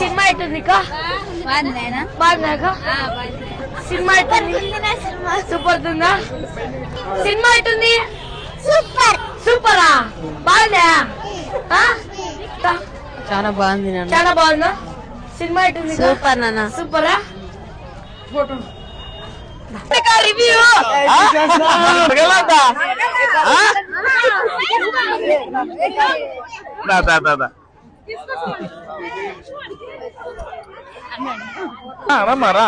cinema ఎట్టుంది బాగుందా cinema ఎట్టుంది సూపర్ ఉందా సినిమా ఎట్టుంది సూపరా బాగుందా చాలా బాగుంది చాలా బాగుందా సినిమా ఎట్టుంది సూపర్ నాన్న సూపరా రివ్యూ రమ్మారా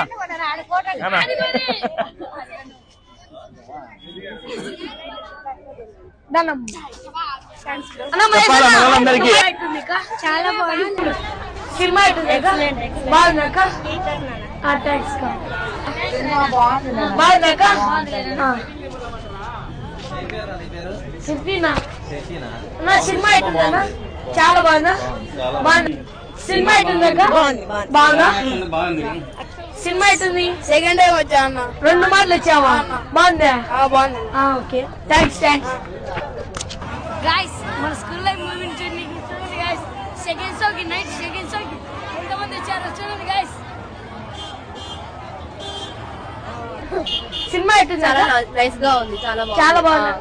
చాలా బాగుంది సినిమా ఎట్టుంది బాగుందాక బాగుందాక సినిమా ఎట్టుందన్నా చాలా బాగుందా బాగుంది సినిమా ఎట్టుందాక బాగుందా సినిమా ఎట్టుంది సెకండ్ టైం వచ్చా అన్న 2 మార్లు వచ్చావా బాగుందా బాగుంది ఓకే థ్యాంక్స్ గైస్ మన స్కూల్లో మూవీ చూడండి గైస్ సెకండ్ షోకి నైట్ సెకండ్ షోకి ఎంతమంది వచ్చారో చూడండి గైస్ సినిమా ఎట్టుంది నైస్ గా ఉంది చాలా బాగుంది